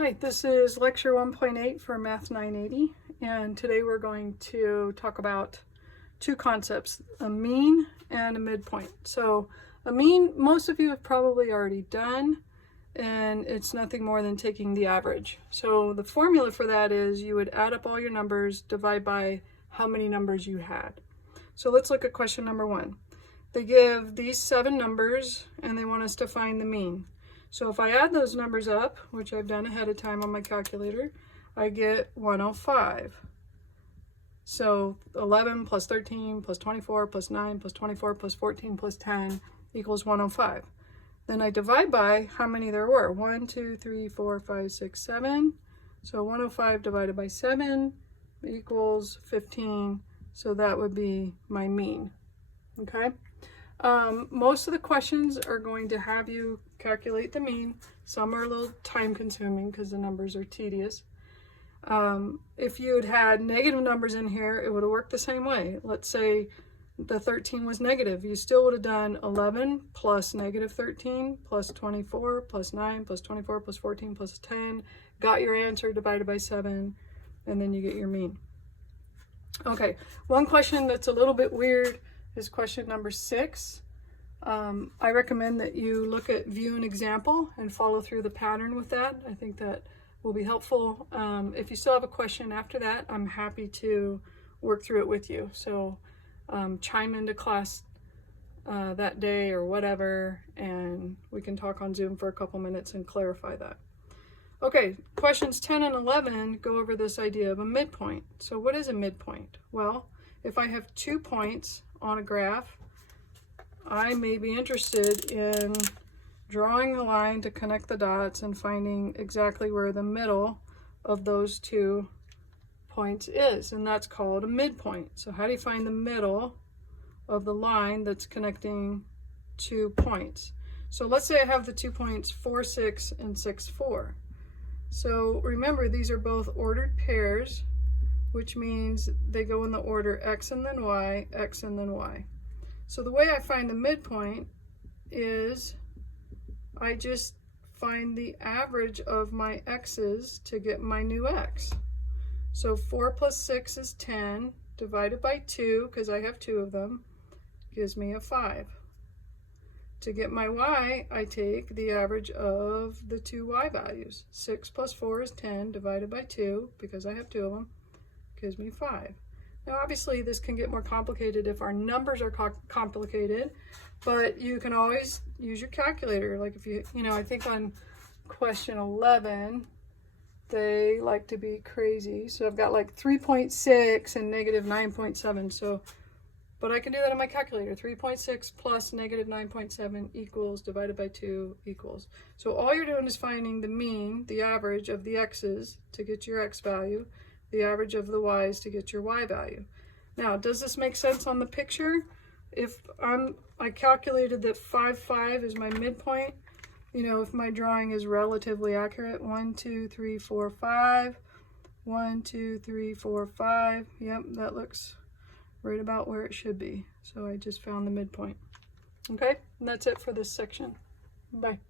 Hi, this is lecture 1.8 for Math 980, and today we're going to talk about two concepts, a mean and a midpoint. So a mean, most of you have probably already done, and it's nothing more than taking the average. So the formula for that is you would add up all your numbers, divide by how many numbers you had. So let's look at question number 1. They give these 7 numbers, and they want us to find the mean. So if I add those numbers up, which I've done ahead of time on my calculator, I get 105. So 11 plus 13 plus 24 plus 9 plus 24 plus 14 plus 10 equals 105. Then I divide by how many there were. 1, 2, 3, 4, 5, 6, 7. So 105 divided by 7 equals 15. So that would be my mean. Okay? Most of the questions are going to have you calculate the mean. Some are a little time consuming because the numbers are tedious. If you had negative numbers in here, it would have worked the same way. Let's say the 13 was negative. You still would have done 11 plus negative 13 plus 24 plus 9 plus 24 plus 14 plus 10. Got your answer divided by 7, and then you get your mean. Okay, one question that's a little bit weird is question number 6. I recommend that you look at view an example and follow through the pattern with that. I think that will be helpful. If you still have a question after that, I'm happy to work through it with you. So chime into class that day or whatever, and we can talk on Zoom for a couple minutes and clarify that. Okay, questions 10 and 11 go over this idea of a midpoint. So what is a midpoint? Well, if I have 2 points on a graph, I may be interested in drawing a line to connect the dots and finding exactly where the middle of those 2 points is, and that's called a midpoint. So how do you find the middle of the line that's connecting 2 points? So let's say I have the 2 points 4, 6, and 6, 4. So remember, these are both ordered pairs, which means they go in the order x and then y, x and then y. So the way I find the midpoint is I just find the average of my x's to get my new x. So 4 plus 6 is 10, divided by 2, because I have 2 of them, gives me a 5. To get my y, I take the average of the 2 y values. 6 plus 4 is 10, divided by 2, because I have 2 of them, gives me 5. Now obviously this can get more complicated if our numbers are complicated, but you can always use your calculator. Like if you I think on question 11, they like to be crazy. So I've got like 3.6 and negative 9.7. So, but I can do that on my calculator. 3.6 plus negative 9.7 equals, divided by 2 equals. So all you're doing is finding the mean, the average of the x's to get your x value, the average of the y's to get your y value. Now, does this make sense on the picture? If I calculated that 5, 5 is my midpoint, if my drawing is relatively accurate, 1, 2, 3, 4, 5, 1, 2, 3, 4, 5, yep, that looks right about where it should be. So I just found the midpoint. Okay, and that's it for this section. Bye.